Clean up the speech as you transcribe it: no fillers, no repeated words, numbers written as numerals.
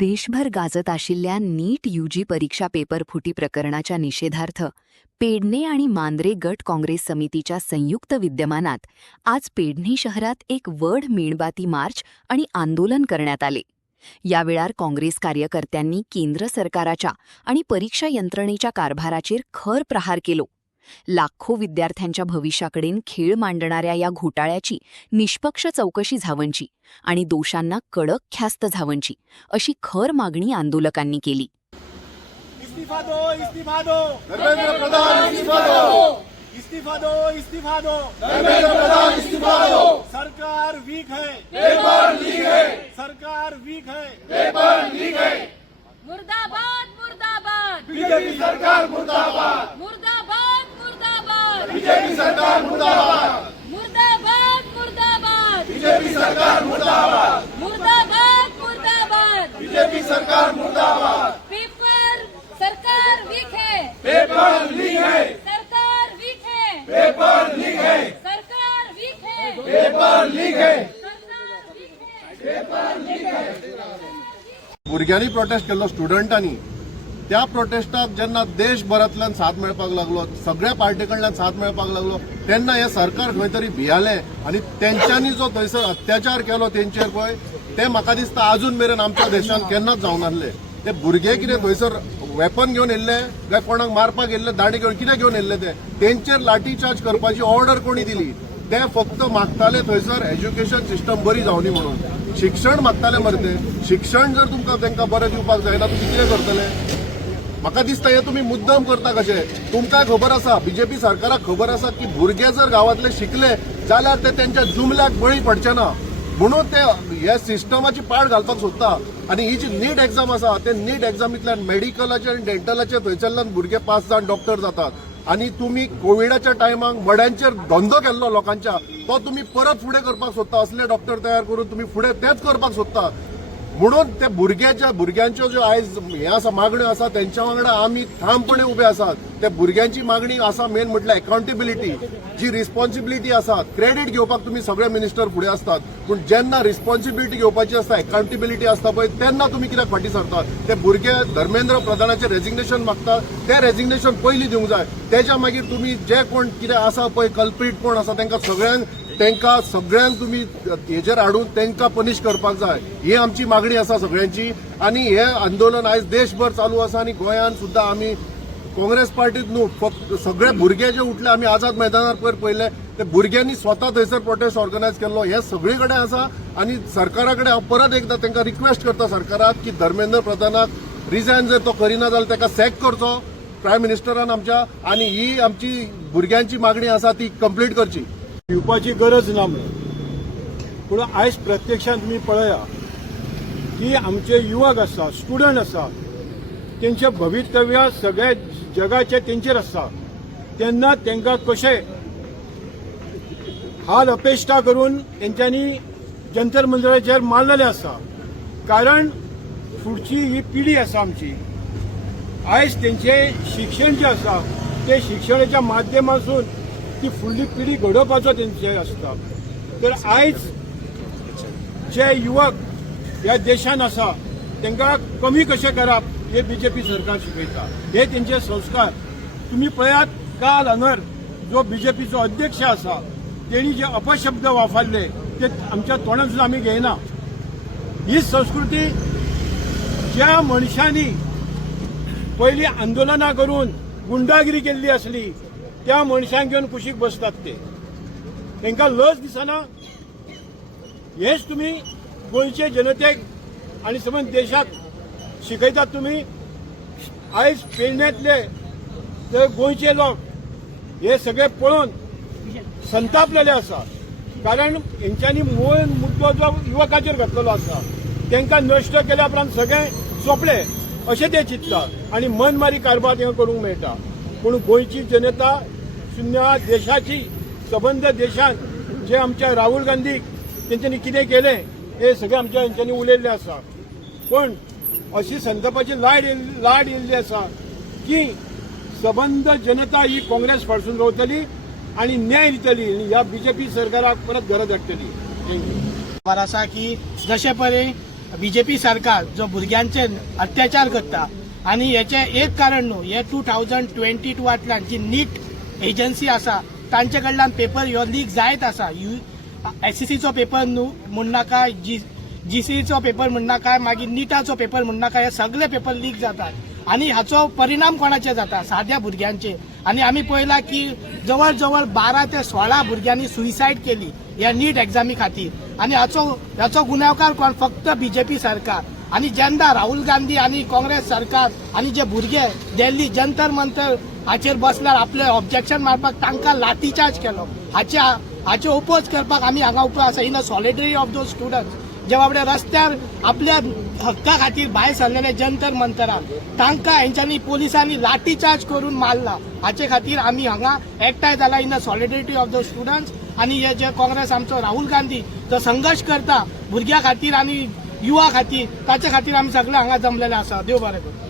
देशभर गाजत आशिल्ल्या नीट यूजी परीक्षा पेपर फुटी प्रकरणाच्या निषेधार्थ पेडणे आणि मांद्रे गट काँग्रेस समितीच्या संयुक्त विद्यमानात आज पेडणे शहरात एक वड मेणबत्ती मार्च आणि आंदोलन करण्यात आले। यावेळार काँग्रेस कार्यकर्त्यांनी केंद्र सरकाराच्या आणि परीक्षा यंत्रणेच्या कारभाराचेर खर प्रहार केलो। लाखो विद्यार्थ्यांच्या भविष्याकडेन खेळ मांडणाऱ्या या घोटाळ्याची निष्पक्ष चौकशी झावंची आणि दोषांना कडक ख्यास्त झावंची अशी खर मागणी आंदोलकांनी केली। इस्तीफा दो, इस्तीफा दो, धर्मेंद्र प्रधान इस्तीफा दो, इस्तीफा दो, इस्तीफा दो, धर्मेंद्र प्रधान इस्तीफा दो। सरकार वीक है, पेपर लीक है, सरकार वीक है, पेपर लीक है। मुर्दाबाद मुर्दाबाद बीजेपी सरकार मुर्दाबाद, मुर्दाबाद मुर्दाबाद बीजेपी सरकार मुर्दाबाद, मुर्दाबाद मुर्दाबाद बीजेपी सरकार मुर्दाबाद, मुर्दाबाद मुर्दाबाद बीजेपी सरकार मुर्दाबाद। पेपर सरकार वीक है, पेपर लीक है, सरकार वीक है, पेपर लीक है, सरकार वीक है, पेपर लीक है। सरकार वीक है। भुरग्यांनी प्रोटेस्ट केलो, स्टुडंटांनी। त्या प्रोटेस्टाक जेन्ना देशभरांतल्यान साथ मेळपाक लागलो, सगळ्या पार्टी कडल्यान साथ मेळपाक लागलो, तेन्ना हे सरकार खंय तरी भियालें आणि तेंच्यांनी जो थंयसर अत्याचार केलो तेंचेर पळय, ते म्हाका दिसता अजून मेरेन आमच्या देशांत केन्नाच जावं नासले। ते भुरगे कितें थंयसर वेपन घेवन येयल्ले काय कोणाक मारपाक येयल्ले, दांडे घेवन कितें घेवन येयल्ले तेंचेर लाठीचार्ज करपाची ऑर्डर कोणी दिली? ते फक्त मागताले थंयसर एज्युकेशन सिस्टम बरी जावनी म्हणून, शिक्षण मागताले मरे ते। शिक्षण जर तुमकां तांकां बरें दिवपाक जायना तुमी कितें करतले? म्हाका दिसता हे तुम्ही मुद्दम करता कशे। तुमकां खबर आसा, बीजेपी सरकाराक खबर आसा की भुरगे जर गांवांतले शिकले जाल्यार ते तेंच्या जुमल्याक बळी पडचे ना, म्हणून ते ह्या सिस्टमाची पाड घालपाक सोदता। आणि ही जी नीट एक्झाम आसा ते नीट एक्झामींतल्यान मेडिकलाचे आणि डेंटलाचे थंयसरल्यान भुरगे पास जावन डॉक्टर जातात। आणि तुम्ही कोविडाच्या टायमाक मड्यांचेर धंदो केल्लो लोकांच्या, तो तुम्ही परत फुडें करपाक सोदता। असले डॉक्टर तयार करून तुम्ही फुडें तेच करपाक सोदता। म्हणून ते भुरग्यांच्यो ज्यो आयज हे आसा मागण्यो आसा तेंच्या वांगडा आमी ठामपणे उबे आसात। त्या भुरग्यांची मागणी आसा मेन म्हटल्यार अकाउंटेबिलिटी, जी रिस्पॉन्सिबिलिटी आसा। क्रेडीट घेवपाक तुम्ही सगळे मिनिस्टर फुडें असतात, पण जेन्ना रिस्पॉन्सिबिलिटी घेवपाची आसता, अकाउंटेबिलिटी आसता पळय, तेन्ना तुम्ही कित्याक फाटीं सरतात? ते भुरगे धर्मेंद्र प्रधानाचे रेजिग्नेशन मागतात, ते रेजिग्नेशन पयलीं दिवंक जाय। तेच्या मागीर तुम्ही जे कोण कितें आसा पळय कल्प्रीट कोण आसा तेंकां सगळ्यांक तुम्ही हेजेर हाडून तेंकां पनिश करपाक जाय। ही आमची मागणी आसा सगळ्यांची। आणि हे आंदोलन आयज देशभर चालू आसा आणि गोंयांत सुद्धा आमी काँग्रेस पार्टीत न्हू, फक्त सगळे भुरगे जे उठले, आमी आझाद मैदानार पळयले, ते भुरग्यांनी स्वता थंयसर प्रोटेस्ट ऑर्गनायज केल्लो। हे सगळे कडेन आसा आणि सरकारा कडेन हांव परत एकदा तेंकां रिक्वेस्ट करता सरकाराक की धर्मेंद्र प्रधानाक रिजायन जर तो करिना जाल्यार तेका सॅक करचो प्रायम मिनिस्टरान आमच्या, आणि ही आमची भुरग्यांची मागणी आसा ती कंप्लीट करची। दिवपाची गरज ना म्हणून, पूण आयज प्रत्यक्षात तुम्ही पळया की आमचे युवक आसा, स्टुडंट आसा, तेंचे भवितव्य सगळ्या जगाचे तेंचेर आसा। तेन्ना तेंकां कशे हाल अपेष्टा करून तेंच्यांनी जंतर मंतराचेर मारलेले आसा। कारण फुडची ही पिढी आसा आमची, आयज तेंचे शिक्षण जे आसा ते शिक्षणाच्या माध्यमातून ती फुडली पिढी घडोवपाचो तेंचे आसता। तर आयज जे युवक ह्या देशान आसा तेंकां कमी कशें करप हे बीजेपी सरकार शिकयता। हे तेंचे संस्कार तुम्ही पळयात। काल हांगर जो बीजेपीचो अध्यक्ष आसा तेणी जे अपशब्द वापरले ते आमच्या तोंडांतसून आमी घेयना। ही संस्कृती ज्या मनशांनी पयलीं आंदोलनां करून गुंडागिरी केल्ली आसली त्या मनशांक घेवन कुशीक बसतात ते, तांकां लज दिसना। हेच तुम्ही गोंयचे जनतेक आणि समज देशाक शिकयतात। तुम्ही आयज पेडण्यांतले जे गोंयचे लोक हे सगळे पळोवन संतापलेले आसा, कारण हेंच्यांनी मूळ मुद्दो जो युवकाचेर घातलेलो आसा तांकां नश्ट केल्या उपरांत सगळे सोंपले अशें ते चिंततात आणि मनमारी कारभार तेंका करूंक मेळटा। पूण गोंयची जनता शून्य देशाची सबंद देशान जे आमच्या राहुल गांधीक तेंच्यांनी कितें केलें हे सगळें आमच्या हेंच्यांनी उलयल्लें आसा। पण अशी संतापाची लाड येयल्ली आसा की सबंद जनता ही काँग्रेस फाटसून रावतली आणि न्याय दितली आणि ह्या बीजेपी सरकाराक परत घरा धाडटली। थँक्यू। आसा की जशे परी बीजेपी सरकार जो भुरग्यांचे अत्याचार करता आणि हेचे एक कारण न्हू हे 2022 जी नीट एजन्सी आसा तांचे कडल्यान पेपर ह्यो लीक जायत आसा एसएससीचो पेपर न्हू म्हण नाका जीसीचो पेपर म्हण नाका मागीर नीटाचो पेपर म्हण नाका हे सगळे पेपर लीक जातात आणि हाचो परिणाम कोणाचे जाता साध्या भुरग्यांचे आणि आम्ही पळयला की जवळ जवळ 12 ते 16 भुरग्यांनी सुसायड केली या नीट एक्झामी खातीर आणि हाचो गुन्यांवकार कोण फक्त बीजेपी सरकार आणि जेन्ना राहुल गांधी आणि काँग्रेस सरकार आणि जे भुरगे दिल्ली जंतर मंतर हाचेर बसल्यार आपले ऑब्जेक्शन मारपाक तांकां लाठीचार्ज केलो हाचे ओपोज करपाक आमी हांगा उबो आसा in a सॉलिडरी of those students जे बाबडे रस्त्यार आपल्या हक्का खातीर भायर सरलेले जंतर मंतराक तांकां हेंच्यांनी पोलिसांनी लाठीचार्ज करून मारला हाचे खातीर आमी हांगा एकठांय जाला in a solidarity of the students आणि हे जे काँग्रेस आमचो राहुल गांधी जो संघर्ष करता भुरग्यां खातीर आनी युवा खातीर ताचे खातीर आमी सगळे हांगा जमलेले आसा देव बरें करूं.